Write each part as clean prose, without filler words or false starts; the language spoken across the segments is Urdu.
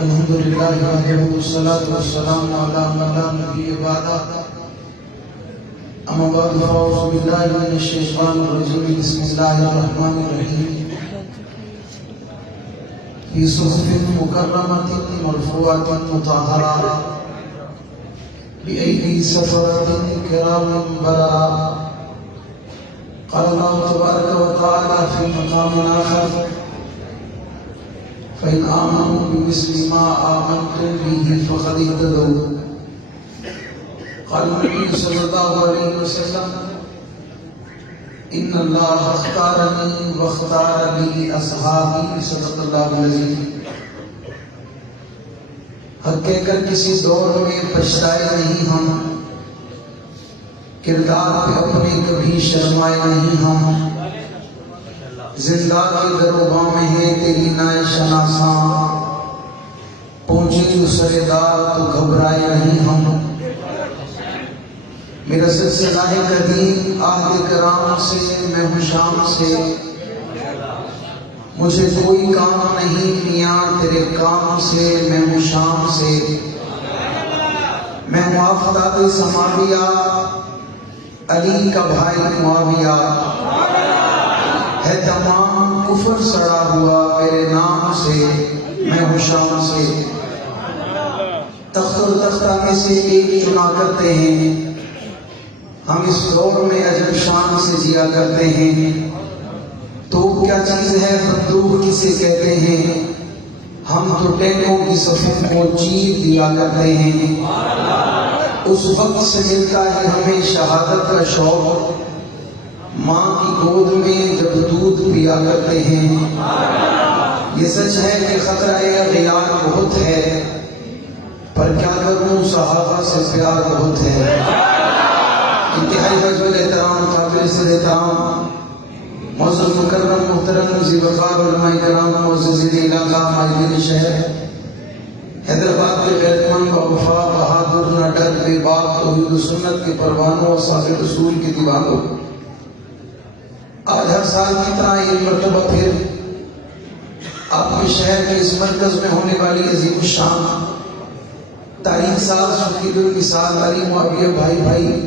الحمد للہ وحدہ والصلاة والسلام علی من لا نبی بعدہ اما بعد فاعوذ باللہ من الشیطان الرجیم بسم اللہ الرحمن الرحیم فی صحف مکرمۃ مرفوعۃ مطہرہ بأیدی سفرۃ کرام بررہ قال اللہ تبارک و تعالی فی مقام آخر فإن آمنوا بمثل ما آمنتم به فقد اهتدوا قال النبي صلى الله عليه وسلم إن الله اختارني واختار لي أصحابي صدق الله العظيم. حق کہہ کر کسی دور میں پچھتائے نہیں ہم، کردار پہ اپنے کبھی شرمائے نہیں ہم، زندہ کے در و بام ہے تیری نائے شناساں، پہنچی جو سردار تو گھبرائے نہیں ہم. میرا سلسلہ ہے قدیم عہد کرام سے، میں ہوں شام سے، مجھے کوئی کام نہیں میاں تیرے کام سے، میں ہوں شام سے. میں ہوں آفتاب سماویہ، علی کا بھائی معاویہ، ہے تمام کفر سڑا ہوا میرے نام سے، میں ہوں شام سے. تخت و تختہ میں سے ایک چنا کرتے ہیں، ہم اس دور میں عجب شان سے جیا کرتے ہیں. تو کیا چیز ہے بندوق کسے کہتے ہیں، ہم تو ٹینکوں کی صفوں کو چیر دیا کرتے ہیں. اس وقت سے ملتا ہے ہمیں شہادت کا شوق، ماں کی گود میں جب دودھ پیا کرتے ہیں. یہ سچ ہے کہ خطرہ غیار بہت ہے، پر کیا کروں صحابہ سے پیار بہت ہے. انتہائی وجہ احترام قابل سے احترام معزز مکرم محترم ذی وقار علماء کرام معززین علاقہ ماہرین شہر حیدرآباد کے غیرت مند وفا بہادر نہ ڈر بے باک توحید و سنت کے پروانوں اور صاحب رسول کے دیوانوں، آج ہر سال کی طرح ایک مرتبہ پھر آپ کے شہر کے اس مرکز میں ہونے والی عظیم الشان تاریخ ساز شفیع المثال علی معاویہ بھائی بھائی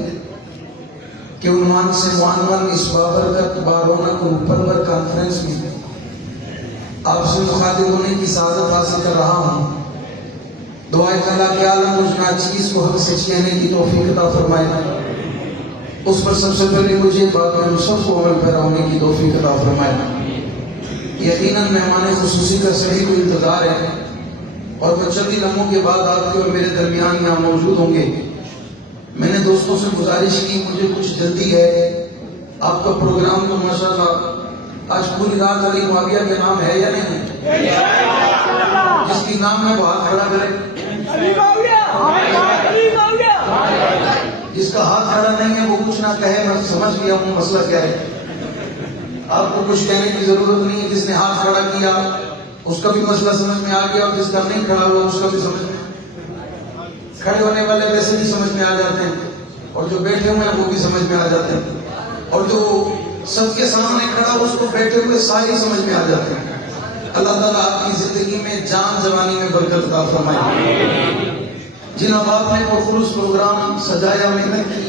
کے عنوان سے معانون اس بابرکت بارونق پرور کانفرنس میں آپ سے مخاطب ہونے کی سعادت حاصل کر رہا ہوں. دعائے اللہ کہ عالم مجھ ناچیز کو حق سے کہنے کی توفیق عطا فرمائے. اس پر سب سے پہلے مجھے باقی سب کو عمل پیرا ہونے کی توفیق عطا فرمائے. یقیناً مہمان خصوصی کا سبھی کو انتظار ہے اور وہ چند ہی لمحوں کے بعد آپ کے اور میرے درمیان یہاں موجود ہوں گے. میں نے دوستوں سے گزارش کی، مجھے کچھ جلدی ہے. آپ کا پروگرام تو ماشاءاللہ آج پوری رات علی معاویہ کے نام ہے یا نہیں؟ جس کی نام ہے وہ ہاتھ کھڑا کرے، جس کا ہاتھ کھڑا نہیں ہے وہ کچھ نہ کہے. میں سمجھ گیا ہوں مسئلہ کیا ہے، آپ کو کچھ کہنے کی ضرورت نہیں ہے. جس نے ہاتھ کھڑا کیا اس کا بھی مسئلہ سمجھ میں آ گیا، اور جس کا نہیں کھڑا ہوا اس کا بھی سمجھ میں. کھڑے ہونے والے ویسے بھی سمجھ میں آ جاتے ہیں، اور جو بیٹھے ہوئے ہیں وہ بھی سمجھ میں آ جاتے ہیں، اور جو سب کے سامنے کھڑا اس کو بیٹھے ہوئے سارے سمجھ میں آ جاتے ہیں. اللہ تعالیٰ آپ کی زندگی میں جان جوانی میں برکت عطا فرمائے. جن احباب نے پرخلوص پروگرام سجایا محنت کی،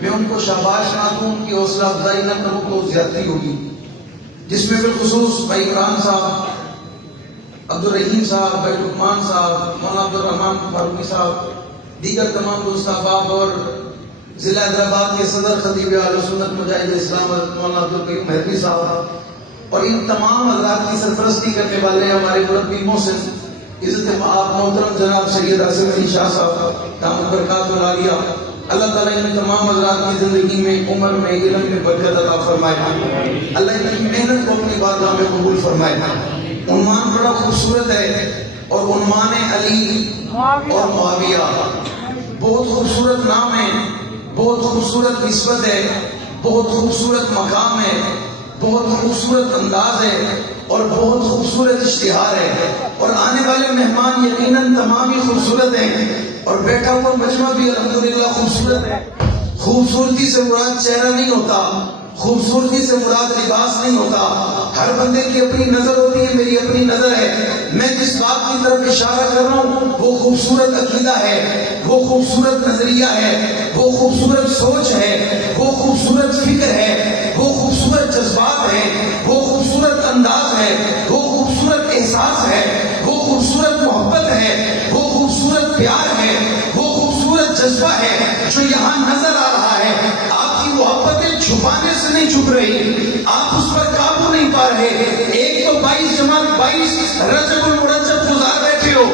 میں ان کو شاباش نہ دوں، ان کی حوصلہ افزائی نہ کروں تو زیادتی ہوگی. جس میں بالخصوص بھائی عمران صاحب، عبدالرحیم صاحب، بھائی لقمان صاحب، مولانا عبدالرحمان فاروقی صاحب، دیگر تمام دوست احباب اور ضلع حیدرآباد کے صدر خطیب اہل سنت مجاہد اسلام مولانا عبدالقیوم مہدوی صاحب، اور ان تمام حضرات کی سرپرستی کرنے والے ہمارے مربی محسن عزت آپ محترم جناب سید عاصم علی شاہ صاحب دامت برکات العالیہ. اللہ تعالیٰ ان تمام حضرات کی زندگی میں، عمر میں، علم میں برکت عطا فرمائے. اللہ ان کی محنت کو اپنی بارگاہ میں قبول فرمائے. عنوان بڑا خوبصورت ہے، اور عنوان علی اور معاویہ بہت خوبصورت نام ہے، بہت خوبصورت نسبت ہے، بہت خوبصورت مقام ہے، بہت خوبصورت انداز ہے، اور بہت خوبصورت اشتہار ہے. اور آنے والے مہمان یقیناً تمام ہی خوبصورت ہیں، اور بیٹھا ہوا مجمع بھی الحمدللہ خوبصورت ہے. خوبصورتی سے مراد چہرہ نہیں ہوتا، خوبصورتی سے مراد لباس نہیں ہوتا. ہر بندے کی اپنی نظر ہوتی ہے، میری اپنی نظر ہے. میں جس بات کی کی طرف اشارہ کر رہا ہوں، وہ خوبصورت عقیدہ ہے، وہ خوبصورت نظریہ ہے، وہ خوبصورت سوچ ہے، وہ خوبصورت فکر ہے، وہ خوبصورت جذبات ہے، وہ خوبصورت انداز ہے، وہ خوبصورت احساس ہے، وہ خوبصورت محبت ہے، وہ خوبصورت پیار ہے، وہ خوبصورت جذبہ ہے جو یہاں نظر آ رہا ہے۔ آپ کی محبتیں چھپانے سے نہیں چھپ رہی، آپ اس پر قابو نہیں پا رہے۔ ایک تو 22 رجب المرجب گزار بیٹھے ہو،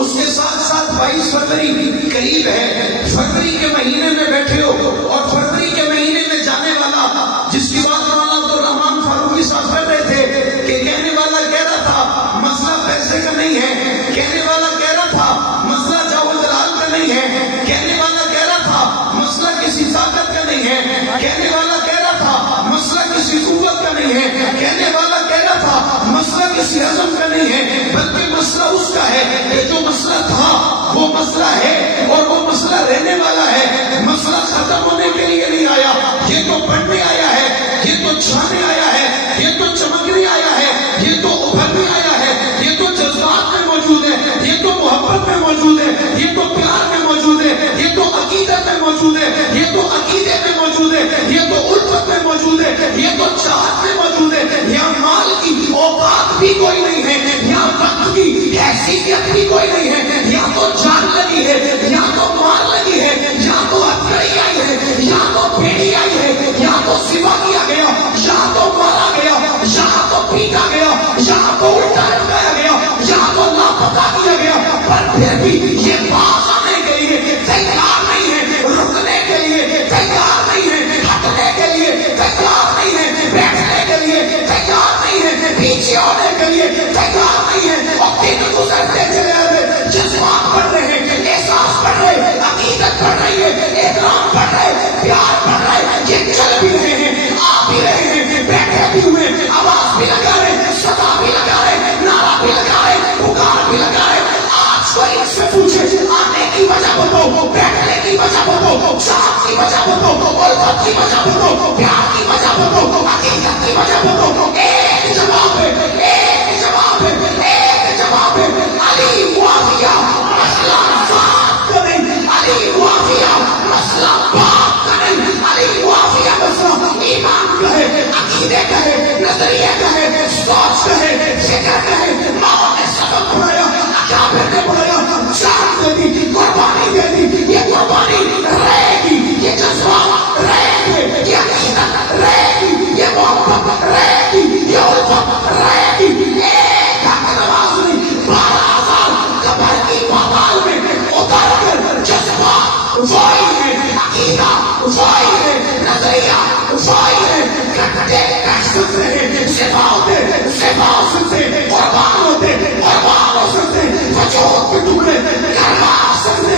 اس کے ساتھ ساتھ 22 فروری قریب ہے، فروری کے مہینے میں بیٹھے ہو، اور فروری کے مہینے میں جانے والا جس کی بات مولانا عبدالرحمان فاروقی صاحب کر رہے تھے کہ کہنے والا کہہ رہا تھا مسئلہ پیسے کا نہیں ہے، کہنے والا کہہ رہا تھا مسئلہ جاہ و جلال کا نہیں ہے، کہنے والا کہہ رہا تھا مسئلہ کسی طاقت کا نہیں ہے، کہنے والا کہہ رہا تھا مسئلہ کسی قوت کا نہیں ہے، کہنے والا کہہ رہا تھا مسئلہ کسی عزم کا نہیں ہے، بلکہ مسئلہ اس کا ہے کہ جو مسئلہ تھا وہ مسئلہ ہے اور وہ مسئلہ رہنے والا ہے۔ مسئلہ ختم ہونے کے لیے نہیں آیا، یہ تو بڑھنے آیا ہے، یہ تو چھانے آیا ہے، یہ تو چمکنے آیا ہے، یہ تو ابھرنے آیا ہے، یہ تو جذبات میں موجود ہے، یہ تو محبت میں موجود ہے، یہ تو پیار میں موجود ہے، یہ تو عقیدت میں موجود ہے، یہ تو عقیدے میں موجود ہے، یہ تو الفت میں موجود ہے، یہ تو چاہت میں موجود ہے۔ یہاں مال کی اوقات بھی کوئی نہیں ہے، یہاں وقت کی حیثیت بھی کوئی نہیں ہے، یا تو جان لگی ہے، یا تو مال لگی ہے، یا تو ہتھیلی آئی ہے، یا تو بھیڑی آئی ہے، یا تو سوا کیا گیا، یا تو مارا گیا، یا تو پیٹا گیا، یا تو الٹا لٹکایا گیا، یا تو لاپتہ کیا گیا، پر پھر بھی یہ باز آنے کے لیے تیار نہیں ہے، رکنے کے لیے تیار نہیں ہے، ہٹنے کے لیے تیار نہیں ہے، بیٹھنے کے لیے تیار نہیں ہے، پیچھے ہونے کے لیے تیار نہیں ہے۔ اور دن گزرتے چلے آئے، جذبات بڑھ رہے ہیں، احساس بڑھ رہے، عقیدت بڑھ رہی ہے، احترام بڑھ رہے، پیار بڑھ رہا ہے، یہ چل بھی رہے ہیں، آ بھی رہے ہیں، بیٹھے بھی ہوئے، آواز بھی لگا رہے، صدا بھی لگا رہے، نعرہ بھی لگا رہے، پکار بھی لگا رہے۔ آج کوئی ان سے پوچھے آنے کی وجہ بتاؤ، بیٹھنے کی وجہ بتاؤ، چاہت کی وجہ بتاؤ، الفت کی وجہ بتاؤ، پیار کی وجہ بتاؤ، عقیدت کی وجہ بتاؤ، ایک جواب ہے، ایک جواب ہے، ایک جواب ہے، علی معاویہ مسئلہ ذات کا نہیں، علی معاویہ مسئلہ باپ کا نہیں، علی معاویہ مسئلہ ایمان کا ہے، عقیدے کا ہے، نظریے کا ہے، سوچ کا ہے، فکر کا ہے۔ ماں نے سبق پڑھایا، اکابر نے پڑھایا، جان دے دی، قربانی دے دی، یہ قربانی رہے گی، یہ جذبات رہے گی، یہ عقیدت رہے گی، یہ محبت رہے گی، یہ الفت رہے گی۔ ایک حق نواز نہیں، 12,000 قبر کی پامال میں اتر کر جذبات وہی ہے، عقیدہ وہی ہے، نظریہ وہی ہے، کٹتے کشت سے صفا ہوتے، صفا سے قربان ہوتے، قربان ہو سکتے، وجود کے ٹکڑے کروا سکتے،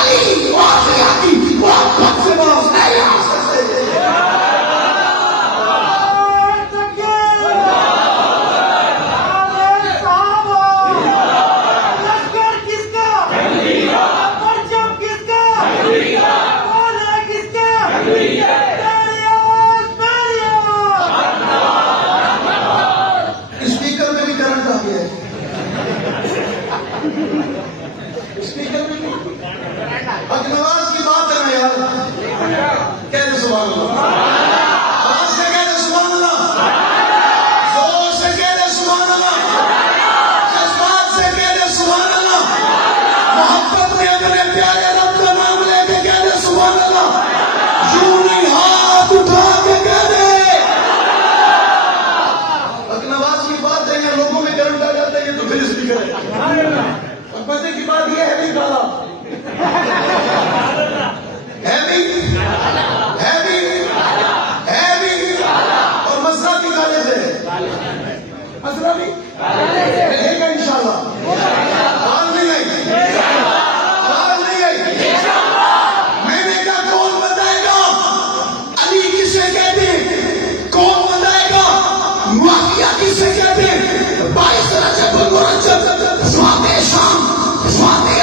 علی معاویہ کی محبت سے باز نہیں آ سکتے۔ اسپیکر میں بھی کرنٹ آ گیا ہے، اسپیکر میں بھی حق نواز کی بات ہے نا یار، کہہ دے سبحان اللہ، آواز سے کہہ دے سبحان اللہ، زور سے کہہ دے سبحان اللہ، جذبات سے کہہ دے سبحان اللہ، محبت میں اپنے پیارے رب کا نام لے کے کہہ دے سبحان اللہ، یوں نہیں ہاتھ اٹھا کے کہہ دے۔ حق نواز کی بات ہے، یہ لوگوں میں کرنٹ آ جاتا ہے، یہ تو پھر اسپیکر ہے۔ اور مزے کی بات یہ ہے بھی گالا ہے بھی اور مسئلہ بھی گالے سے، مسئلہ بھی رہے گا انشاءاللہ۔ آواز نہیں آئی، آواز نہیں آئی، میں نے کہا کون بتائے گا علی کسے کہتے ہیں، کون بتائے گا معاویہ کسے کہتے ہیں؟ 22 رجب المرجب فاتح شام، فاتح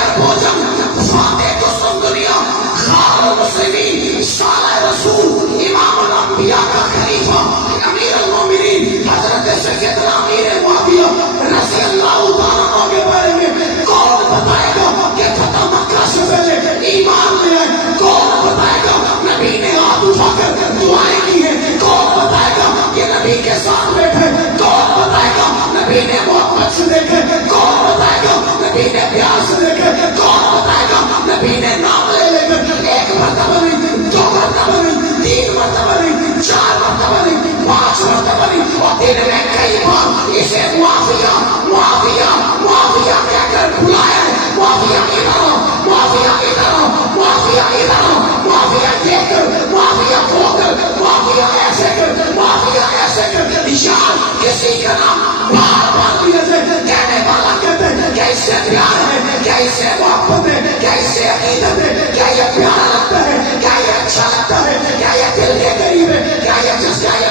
اس سے پیار ہے؟ کیا اس سے محبت ہے؟ کیا اس سے عقیدت ہے؟ کیا یہ پیارا لگتا ہے؟ کیا یہ اچھا لگتا ہے؟ کیا یہ دل کے قریب ہے؟ کیا یہ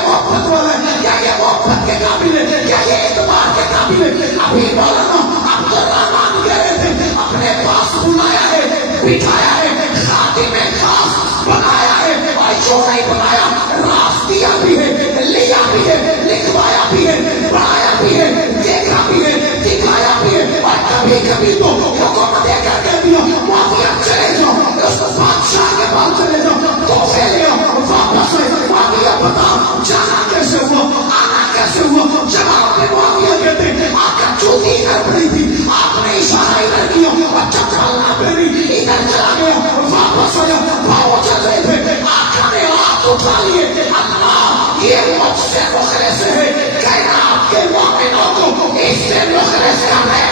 محبت والا ہے؟ کیا یہ محبت کے قابل ہے؟ کیا یہ اعتبار کے قابل ہے؟ ابھی مولانا عبد الرحمان کہہ رہے تھے اپنے پاس بلایا ہے، بٹھایا ہے، خادم خاص بنایا ہے، اور جو نہیں بنایا راز دیا بھی ہے، لیا بھی ہے، لکھوایا بھی ہے، بنایا بھی ہے، دیکھا بھی ہے، دکھایا بھی ہے، اور کبھی کبھی تو حکم دے کر کہہ دیا معافیا چلے جاؤ، اس بادشاہ کے پاس چلے جاؤ، تحفے لے آؤ، واپس معافیا بتا جانا کیسے ہوا، آنا کیسے ہوا؟ جواب میں معافیا کہتے آپ کا چوٹی کر پڑی تھی، آپ نے اشارہ ادھر کیا اور چپل نہ پہنی، ادھر چلا گیا، واپس آیا، پاؤں چل رہے تھے، آقا نے ہاتھ اٹھا لیے، اللہ یہ مجھ سے مخلص ہے، کہنا آپ کے مومنوں کو اس سے مخلص کم ہے۔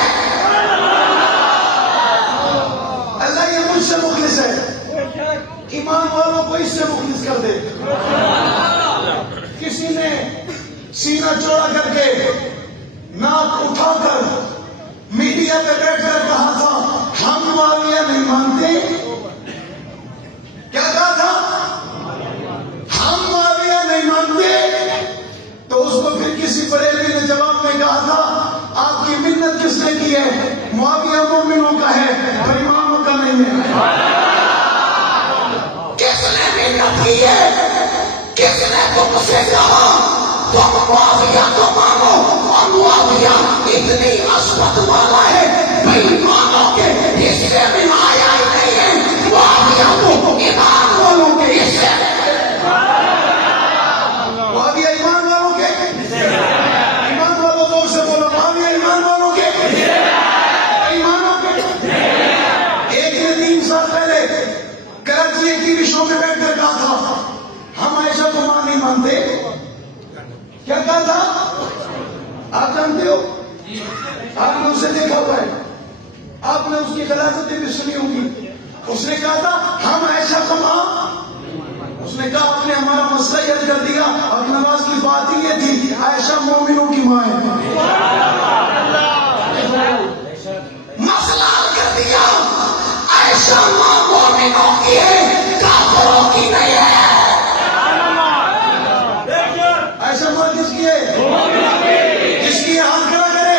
اللہ یہ مجھ سے مخلص ہے، ایمان والوں کو اس سے مخلص کر دے۔ کسی نے سینہ چوڑا کر کے ناک اٹھا کر میڈیا پہ بیٹھ کر کہا تھا ہم معاویہ نہیں مانتے، کیا کہا تھا؟ ہم معاویہ نہیں مانتے، تو اس کو پھر کسی بریلوی نے جواب میں کہا تھا آپ کی منت کس نے کی ہے؟ معاویہ مومنوں کا ہے اور اماموں کا نہیں ہے۔ کس نے منت کی ہے؟ کس نے تم سے کہا تم معاویہ کو مانو، اور معاویہ اتنی عصمت والا ہے بھائی مانو کے حصے میں آیا ہی نہیں ہے، معاویہ کو ایمان والوں کے حصے میں، معاویہ ایمان والوں کے، ایمان والوں زور سے بولو، معاویہ ایمان والوں کے، ایمانوں کے۔ ایک نے 3 سال پہلے کراچی ایک ٹی وی شو میں بیٹھ کر کہا تھا ہم عائشہ کو ماں نہیں مانتے، کیا کہا تھا؟ آپ جانتے ہو، آپ نے اسے دیکھا ہوا ہے، آپ نے اس کی غلاظتیں بھی سنی ہوگی۔ اس نے کہا تھا ہم عائشہ کو ماں، اس نے کہا آپ نے ہمارا مسئلہ حل کر دیا، اور نماز کی بات ہی یہ تھی عائشہ مومنوں کی ماں ہے، مسئلہ حل کر دیا، عائشہ ماں مومنوں کی ہے، کافروں کی نہیں ہے۔ عائشہ ماں کس کی ہے؟ جس کی ہاتھ کھڑا کرے،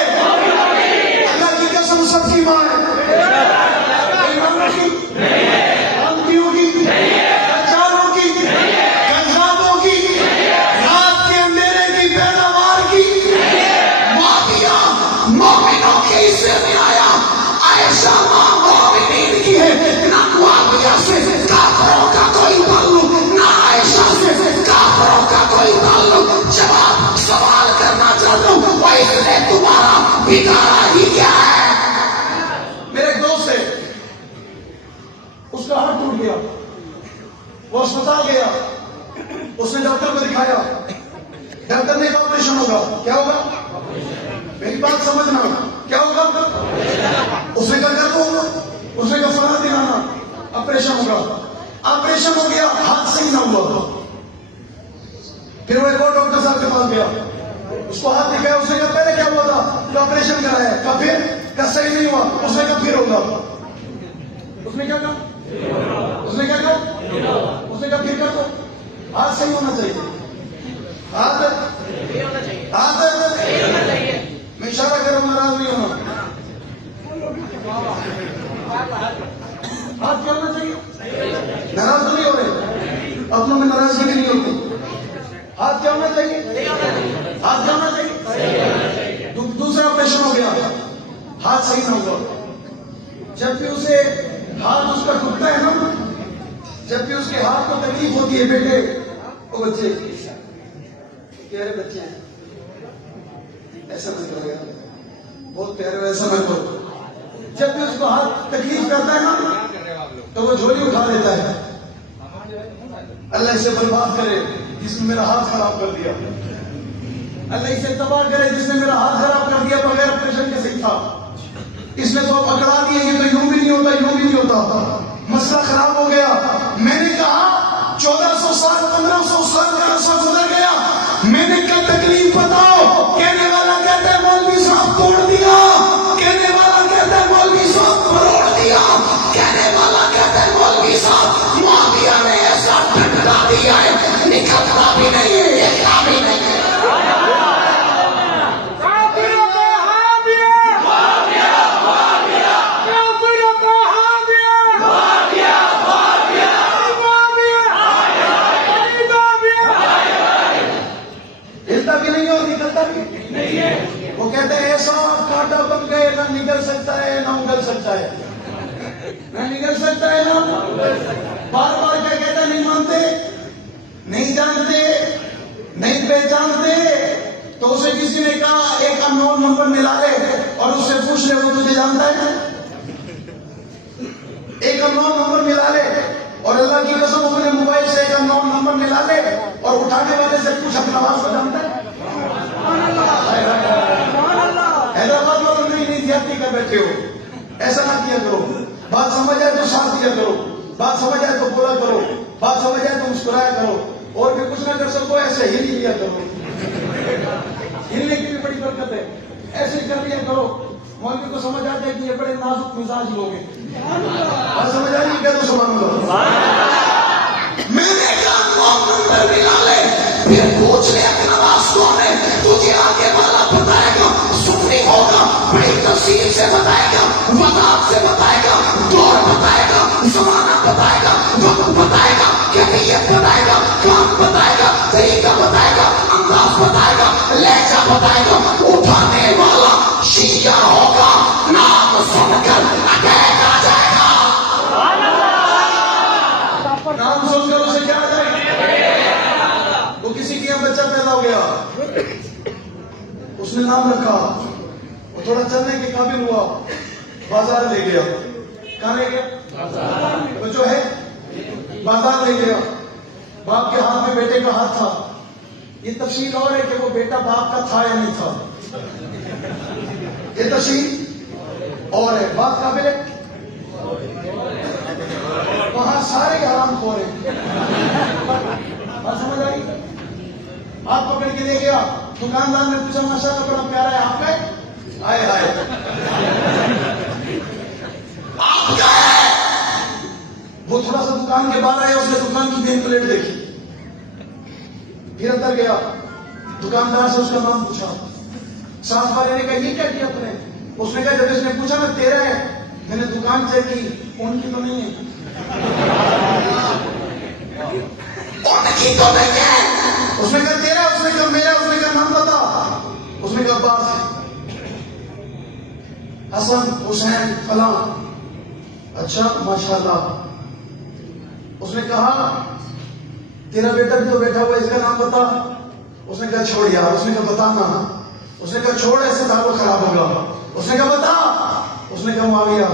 اللہ کی قسم سب کی ماں ہے، ایمانوں کی، امتیوں کی، کچاروں کی، کذابوں کی، رات کے اندھیرے کی پیداوار کی، معاویہ مومنوں کے حصے میں آیا، عائشہ ماں مومنین کی ہے، نہ معاویہ سے کافروں کا کوئی تعلق، نہ عائشہ سے کافروں کا کوئی تعلق۔ جواب سوال کرنا چاہتا ہوں، وہ اس نے تمہارا بگاڑا ہی کیا ہے؟ میرے ایک دوست ہے، اس کا ہاتھ ٹوٹ گیا، وہ اسپتال گیا، اس نے ڈاکٹر کو دکھایا، ڈاکٹر نے کہا آپریشن ہوگا، کیا ہوگا؟ میری بات سمجھنا، کیا ہوگا؟ اس نے کہا کر ہوگا، اس نے کہا فلاں دن آنا، آپریشن ہوگا، آپریشن ہو گیا، ہاتھ صحیح نہ ہوا، پھر وہ ایک اور ڈاکٹر صاحب کے پاس گیا، اس کو ہاتھ دکھایا، اس نے کہا پہلے کیا ہوا تھا؟ کہ آپریشن کرایا، کہا پھر؟ کہا صحیح نہیں ہوا، اس نے کہا پھر ہوگا، اس نے کیا کہا؟ اس نے کیا کہا؟ اس نے کہا پھر کر دو، ہاتھ صحیح ہونا چاہیے، ہاتھ میں اشارہ کروں، ناراض نہیں ہونا، ہاتھ کیا ہونا چاہیے؟ ناراض نہیں ہو رہے، اپنوں میں ناراضگی بھی نہیں ہوتی، ہاتھ کیا ہونا چاہیے؟ ہاتھ کیا ہونا چاہیے؟ دوسرا آپریشن ہو گیا، ہاتھ صحیح نہ ہوا، جب بھی اسے ہاتھ اس کا ٹوٹتا ہے نا، جب بھی اس کے ہاتھ کو تکلیف ہوتی ہے، بیٹے وہ بچے پیارے بچے ہیں، ایسا مت کرو یار، بہت پیارے، ایسا مت کرو، جب بھی اس کو ہاتھ تکلیف کرتا ہے نا تو وہ جھولی اٹھا لیتا ہے، اللہ اسے برباد کرے جس نے میرا ہاتھ خراب کر دیا، اللہ اسے تباہ کرے جس نے میرا ہاتھ خراب کر دیا بغیر آپریشن کے صحیح تھا، اس نے تو پکڑا دیا، یہ تو یوں بھی نہیں ہوتا، یوں بھی نہیں ہوتا، مسئلہ خراب ہو گیا۔ میں نے کہا 1400 سال 1500 سال کا عرصہ گزر گیا، میں نے کہا تکلیف بتاؤ، کہنے والا کہتا ہے مولوی صاحب توڑ دیا، کہنے والا کہتا دیا ہے, نکلتا بھی نہیں ہے, دیکھتا بھی نہیں ہے. ہلتا بھی نہیں اور نکلتا بھی نہیں ہے. وہ کہتے ہیں ایسا کانٹا بن گئے, نہ نکل سکتا ہے نہ اگل سکتا ہے, نہ نکل سکتا ہے نہ بار بار کیا کہتا ہے, نہیں مانتے, نہیں جانتے, نہیں پہچانتے. تو اسے کسی نے کہا ایک انون نمبر ملا لے اور اس سے پوچھ لے وہ تجھے جانتا ہے. ایک انون نمبر ملا لے اور اللہ کی قسم اپنے موبائل سے ایک انون نمبر ملا لے اور اٹھانے والے سے پوچھ اپنا آواز کو جانتا ہے. حیدرآباد والوں نہیں زیادتی کر بیٹھے ہو, ایسا نہ کیا کرو. بات سمجھ آئے تو ساتھ دیا کرو, بات سمجھ آئے تو بولا کرو, بات سمجھ آئے تو مسکرایا کرو. اور بھی کچھ نہ کر سکو ایسے ہی نہیں لیا کرو. ہلنے کی بھی بڑی برکت ہے, ایسے ہی کر لیا کرو. مولوی کو سمجھ آتا ہے کہ یہ بڑے نازک مزاج لوگ ہیں. بات سمجھ آ رہی ہے, کہہ دو سبحان اللہ. میں نے کہا نمبر ملا لے, پھر پوچھ لے اپنا راز کون ہے, تجھے آگے والا بتائے گا. سنی ہوگا, بڑی تفصیل سے بتائے گا, وضاحت سے بتائے گا, دور بتائے گا, زمانہ بتائے گا, وقت بتائے گا, کیفیت بتائے گا, کام بتائے گا, طریقہ بتائے گا, انداز بتائے گا, لہجہ بتائے گا. اٹھانے والا شیعہ ہوگا, نام سن کر اٹیک آ جائے گا. نام سن کر اسے کیا آ جائے گا. وہ کسی کے یہاں بچہ پیدا ہو گیا, اس نے نام رکھا, وہ تھوڑا چلنے کے قابل ہوا, بازار لے گیا. کہاں لے گیا؟ وہ جو ہے بازار لے گیا. باپ کے ہاتھ میں بیٹے کا ہاتھ تھا. یہ تفصیل اور ہے کہ وہ بیٹا باپ کا تھا یا نہیں تھا, یہ تفصیل اور ہے. باپ قابل ہے, وہاں سارے حرام خور ہیں. بات سمجھ آئی؟ آپ پکڑ کے لے گیا, دکاندار نے پوچھا ماشاء اللہ بڑا پیارا ہے, آپ کا ہے؟ آئے آئے آپ کیا ہے؟ وہ تھوڑا سا دکان کے باہر آیا, اس نے دکان کی نیم پلیٹ دیکھی, پھر اندر گیا, دکاندار سے اس کا نام پوچھا. ساتھ والے نے کہا یہ کیا کیا تم نے؟ اس نے کہا جب اس نے پوچھا نا تیرا ہے, میں نے دکان چیک کی, ان کی تو نہیں ہے. ان کی تو نہیں ہے. اس نے کہا تیرا, اس نے کہا میرا, اس نے کہا نام بتا. اس نے کہا عباس, حسن, حسین, فلاں. اچھا ماشاءاللہ. اس نے کہا تیرا بیٹا بھی تو بیٹھا ہوا, اس کا نام بتا. اس نے کہا چھوڑ یار. اس نے کہا بتانا. اس نے کہا چھوڑ, ایسے تعلق خراب ہوگا. اس نے کہا بتا. اس نے کہا معاویہ.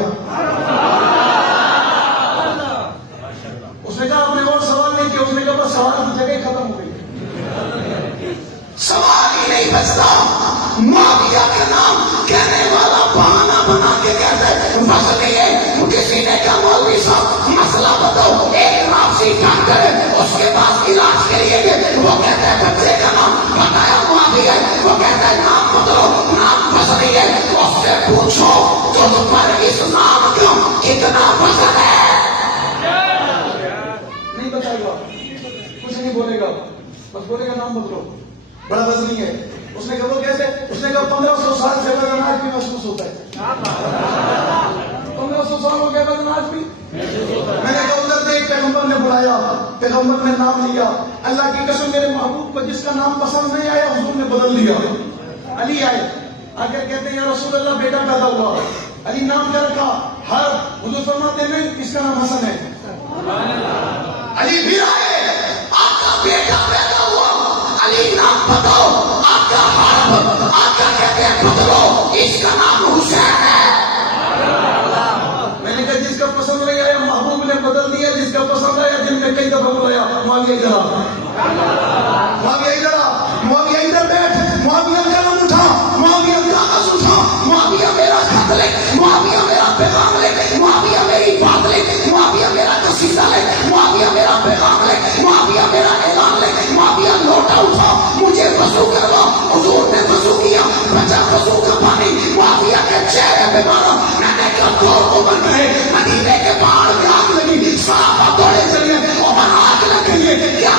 اس نے کہا آپ نے اور سوال نہیں کیا. اس نے کہا بس سوال کی جگہ ختم ہو گئی. سوال ہی نہیں بچتا. معاویہ کا نام کہنے والا بہانہ بنا کے کہتا ہے مسئلہ ہے. کسی نے کہا مولوی صاحب مسئلہ بتاؤ, ایک رابطی ڈاکٹر ہے, اس کے پاس علاج کے لیے گئے. وہ کہتا ہے بچے کا نام بتایا معاویہ ہے. وہ کہتا ہے نام بدلو, نام مسئلہ ہے. اس سے پوچھو تم پر اس نام کا کتنا وزن ہے. نہیں بتائے گا, کچھ نہیں بولے گا, بس بولے گا نام بدلو, بڑا وزنی ہے. اس نے کہا وہ کیسے؟ اس نے کہا 1500 سال سے وزن آج بھی محسوس ہوتا ہے. 1500 سال ہو گیا وزن آج بھی. میں نے کہا ادھر دیکھ, پیغمبر نے بلایا, پیغمبر نے نام لیا. اللہ کی قسم میرے محبوب کو جس کا نام پسند نہیں آیا حضور نے بدل دیا. علی آئے, آ کر کہتے ہیں یا رسول اللہ بیٹا پیدا ہوا. علی نام کیا رکھا؟ ہر. حضور فرماتے نہیں اس کا نام حسن ہے. علی بھی آئے, آقا بیٹا پیدا ہوا. علی نام بتاؤ. آقا حرب. آقا کہتے ہیں بدلو, اس کا نام حسین ہے. میں نے کہا جس کا پسند نہیں آیا محبوب نے بدل دیا, جس کا پسند آیا جن میں کئی دفعہ بلایا. معاویہ ادھر آ, معاویہ ادھر آ, معاویہ ادھر بیٹھ. معاویہ قلم اٹھا, معاویہ کاغذ اٹھا, معاویہ میرا خط لے, معاویہ میرا پیغام لے, معاویہ میری بات لے, معاویہ میرا قصیدہ لے, معاویہ میرا پیغام لے, معاویہ میرا اعلان لے. معاویہ لوٹا اٹھا, مجھے وضو کروا. حضور نے وضو کیا, بچا وضو کا پانی معاویہ کے چہرے پہ مارا. میں نے کہا دو کو بن گئے. مدینے کے پہاڑ میں آگ لگی, صحابہ دوڑے چلے, عمر آگ لگ گئی ہے. کیا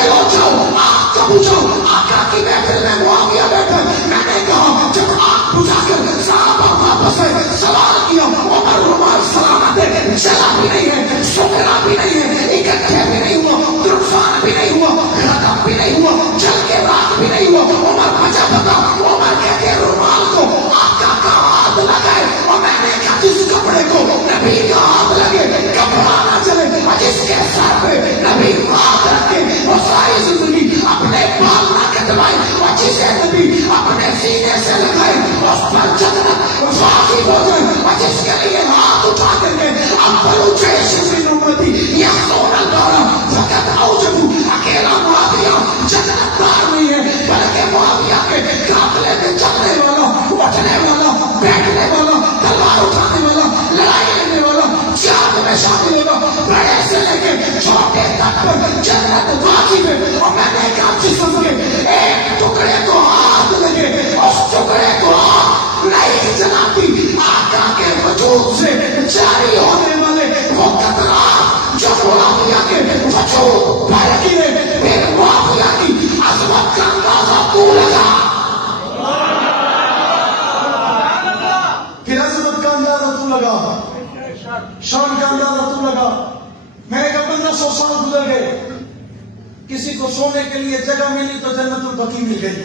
چلو جاؤ آگ کا بجھاؤ. آقا کی محفل میں معاویہ بیٹھا. میں نے کہا جب آگ بجھا کر صحابہ واپس ہے سوال کیا عمر رومال سلامت ہے, جلا بھی نہیں ہے, سکرا بھی نہیں ہے, اکٹھے بھی نہیں ہوا, طوفان بھی نہیں ہوا, ختم بھی نہیں ہوا, جل کے راک بھی نہیں ہوا. عمر بچا بتا. عمر کہتے ہیں رومال کو آقا کا ہاتھ لگائے, اور میں نے کہا جس کپڑے کو نبی کا ہاتھ لگے کپڑا نہ چلے, اور جس کے سر پہ نبی ہاتھ رکھے وہ ساری زندگی اپنے بال نہ کٹوائے, اور جسے نبی اپنے سینے سے لگائے اس پر جنت واقف ہو جائے, اور جس کے لیے ہاتھ اٹھا کر کے اول جیش من امتی یحصون الدار فقط اوجبوا. اکیلا معاویہ جنت دار نہیں ہے بلکہ معاویہ کے قافلے میں چلنے والا, اٹھنے والا, بیٹھنے والا, تلوار اٹھانے والا, لڑائی لڑنے والا, جہاد میں شامل ہوگا, بڑے سے لے کے چھوٹے تک پر جنت واقف ہے. اور میں نے کہا جسم کے ایک ٹکڑے کو ہاتھ لگے اس ٹکڑے کو آگ نہیں جلاتی. آقا کے وجود سے جاری ہونے والے وہ قطرات جو معاویہ کے وجود پر گرے, پھر معاویہ کی عظمت کا اندازہ تو لگا. پھر عظمت کا اندازہ تو لگا, شان کا اندازہ تو لگا. میں نے کہا 1500 سال گزر گئے, کسی کو سونے کے لیے جگہ ملی تو جنت البقیع مل گئی.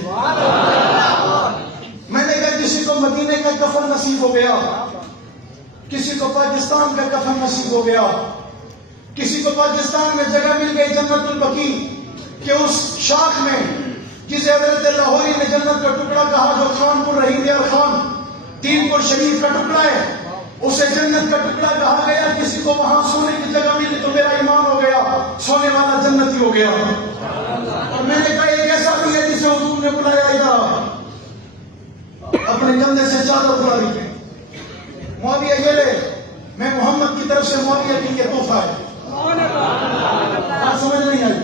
میں نے کہا کسی کو مدینے کا کفن نصیب ہو گیا, کسی کو پاکستان کا کفن نصیب ہو گیا, کسی کو پاکستان میں جگہ مل گئی جنت البقیع کہ اس شاخ میں جسے حضرت لاہوری نے جنت کا ٹکڑا کہا, جو خان پور رحیم یار خان تین پور شریف کا ٹکڑا ہے, اسے جنت کا ٹکڑا کہا گیا. کسی کو وہاں سونے کی جگہ ملی تو میرا ایمان ہو گیا, سونے والا جنتی ہو گیا. اور میں نے کہا ایک ایسا بھی ہے جسے حضور نے بلایا ادھر اپنے کندھے سے چادر اٹھا دی. معاویہ یہ لے, میں محمد کی طرف سے معاویہ کے لیے تحفہ ہے. بات سمجھ نہیں آئی؟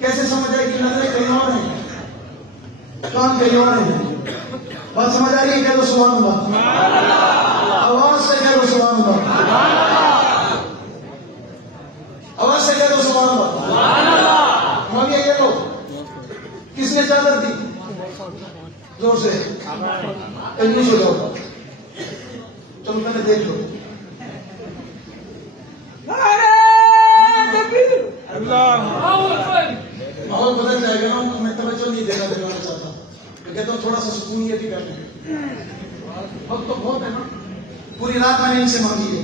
کیسے سمجھ آئے کہ نظریں کہیں اور ہیں, کان کہیں اور ہیں؟ بات سمجھ آ رہی ہے؟ کہہ دو سبحان اللہ, آواز سے کہہ دو سبحان اللہ, آواز سے کہہ دو سبحان اللہ. معاویہ یہ لو, کس نے چادر دی؟ زور سے نیچ ہو جاؤ, چلو پہلے دیکھ لو. ماحول بدل جائے گا نا, میں توجہ نہیں دینا چاہتا. میں کہتا ہوں تھوڑا سا سکون یہ بھی بیٹھے, وقت تو بہت ہے نا. پوری رات میں نے ان سے مانگی ہے.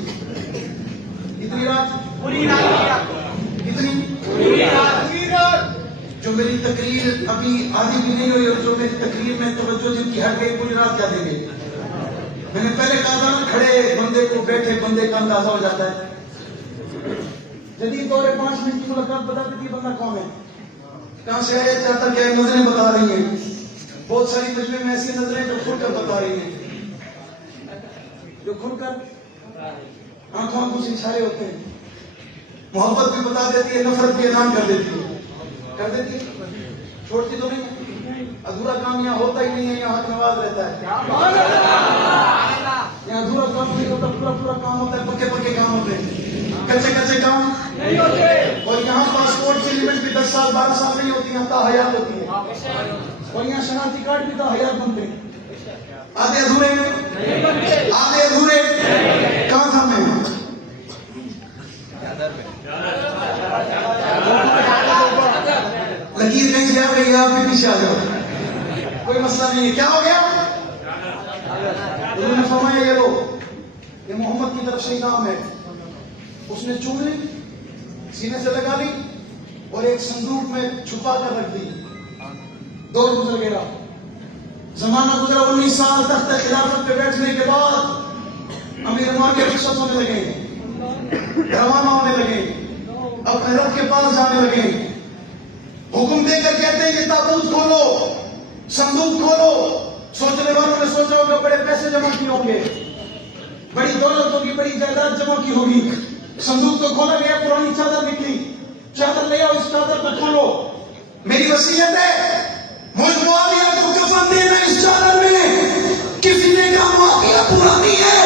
اتنی رات, پوری رات, اتنی پوری رات. جو میری تقریر ابھی آدھی بھی نہیں ہوئی اور جو میری تقریر میں توجہ جن کی ہٹ گئی, پوری رات کیا دیں گے. میں نے پہلے کہا تھا نا, کھڑے بندے کو بیٹھے بندے کا اندازہ ہو جاتا ہے. جدید دور 5 منٹ کی ملاقات بتا دیتی بندہ کون ہے, کہاں سے آیا, چاہتا کیا ہے, نظریں بتا رہی ہیں. بہت ساری مجمع میں ایسی نظریں جو کھل کر بتا رہی ہیں, جو کھل کر آنکھوں سے اشارے ہوتے ہیں. محبت بھی بتا دیتی ہے, نفرت بھی اعلان کر دیتی ہے. کر دیتی ہے, چھوڑتی تو نہیں. ادھورا کام یہاں ہوتا ہی نہیں ہے, یہاں حق نواز رہتا ہے. یہاں ادھورا کام نہیں ہوتا, پورا پورا کام ہوتا ہے. پکے پکے کام ہوتے ہیں, کچے کچے کام نہیں ہوتے. اور یہاں پاسپورٹ کی لمٹ بھی 10 سال 12 سال نہیں ہوتی, یہاں تا حیات ہوتی ہے. اور یہاں شناختی کارڈ بھی تا حیات بنتے ہیں. آدھے ادھورے, آدھے ادھورے. کہاں تھا میں؟ لکیر کہیں سے آ گئی, آپ بھی پیچھے آ جاؤ, کوئی مسئلہ نہیں ہے. کیا ہو گیا؟ انہوں نے فرمایا یہ لو, یہ محمد کی طرف سے انعام ہے. اس نے چوم لی, سینے سے لگا لی, اور ایک صندوق میں چھپا کر رکھ دی. دور گزر گیا, زمانہ گزرا. 19 سال تخت خلافت پہ بیٹھنے کے بعد امیر معاویہ رخصت ہونے لگے, روانہ ہونے لگے, اپنے رب کے پاس جانے لگے. حکم دے کر کہتے ہیں کہ تابوت کھولو, صندوق کھولو. سوچنے والوں نے سوچا ہوگا بڑے پیسے جمع کیے ہوں گے, بڑی دولت ہوگی, بڑی جائیداد جمع کی ہوگی. صندوق تو کھولا گیا, پرانی چادر نکلی. چادر لے آؤ, اس چادر کو کھولو. میری وصیت ہے, مجھ معاویہ کو کفن دینا اس چادر میں. کسی نے کہا معاویہ پرانی ہے,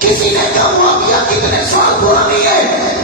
کسی نے کہا معاویہ کتنے سال پرانی ہے,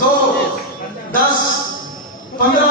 2, 10, 15,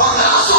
1500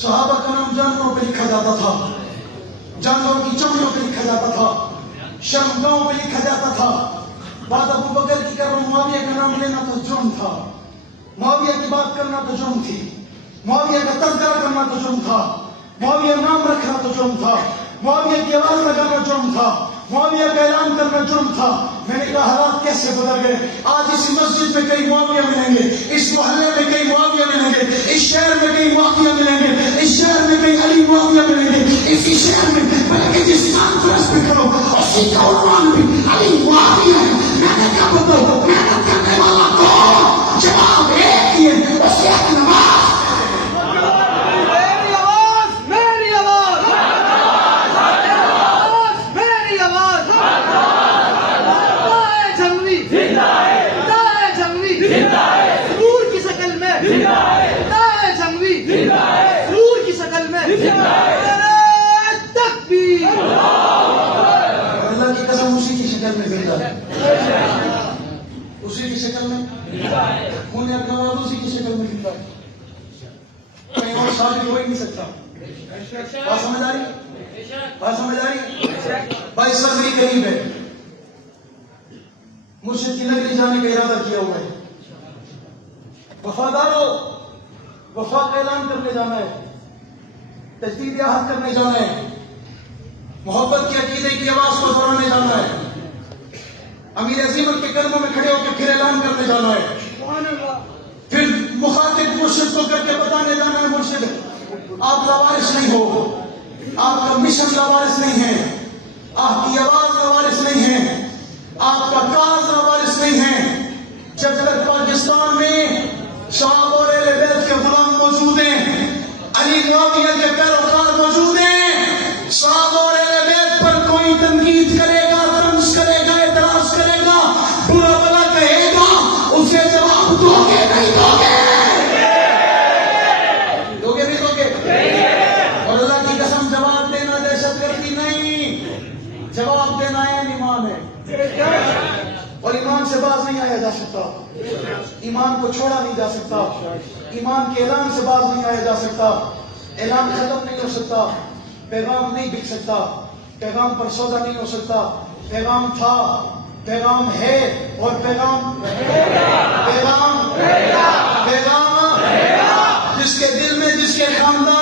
صحابہ کا نام جانوروں پہ لکھا جاتا تھا، جانوروں کی چمڑیوں پہ لکھا جاتا تھا، شرمگاہوں پہ لکھا جاتا تھا. بات ابو بکر کی کر رہا ہوں، معاویہ کا نام لینا تو جرم تھا، معاویہ کی بات کرنا تو جرم تھی، معاویہ کا تذکرہ کرنا تو جرم تھا، معاویہ نام رکھنا تو جرم تھا، معاویہ کی آواز لگانا جرم تھا، معاویہ کا اعلان کرنا جرم تھا. میں نے کہا حالات کیسے بدل گئے. آج اس مسجد میں کئی معاویہ ملیں گے، اس محلے میں کئی معاویہ ملیں گے، اس شہر میں کئی معاویہ ملیں گے، اس شہر میں کئی علی معاویہ ملیں گے، اسی شہر میں بلکہ جس نام کو اس پہ کرو اسی کا عنوان بھی علی معاویہ ہے. میں نے کہا بتاؤ محنت کرنے والا کون؟ جواب ایک ہی ہے، اس ایک نماز. اللہ کی قسم اسی کی شکل میں زندہ ہے، اسی کی شکل میں خون اپنا اور اسی کی شکل میں زندہ ہے. کہیں اور ثابت ہو ہی نہیں سکتا. بات سمجھ آ رہی؟ بات سمجھ آ رہی؟ بھائی صبری قریب ہے، مرشد کی نگری جانے کا ارادہ کیا ہوا ہے. وفاداروں، وفا کا اعلان کرنے جانا ہے، تجدید عہد کرنے جانا ہے، محبت کے عقیدے کی آواز کو دہرانے جانا ہے، امیر عظیمت کے قدموں میں کھڑے ہو کے پھر اعلان کرنے جانا ہے، پھر مخاطب مرشد کو کر کے بتانے جانا ہے مرشد آپ لاوارث نہیں ہو، آپ کا مشن لاوارث نہیں ہے، آپ کی آواز لاوارث نہیں ہے، آپ کا کاز لاوارث نہیں ہے. جب تک پاکستان میں صحابہ اور اہل بیت کے غلام موجود ہیں، علی معاویہ کے پیروکار موجود ہیں، صحابہ اور اہل بیت پر کوئی تنقید کرے گا، طنز کرے گا، اعتراض کرے گا، برا بھلا کہے گا، اسے جواب دو گے نہیں دو گے؟ دو گے نہیں دو گے؟ اور اللہ کی قسم جواب دینا دہشت گردی نہیں، جواب دینا ایمان ہے. اور ایمان سے باز نہیں آیا جا سکتا، ایمان کو چھوڑا نہیں جا سکتا، ایمان کے اعلان سے باز نہیں آیا جا سکتا. اعلان ختم نہیں ہو سکتا، پیغام نہیں بک سکتا، پیغام پر سودا نہیں ہو سکتا. پیغام تھا، پیغام ہے اور پیغام پیغام پیغام جس کے دل میں، جس کے خاندان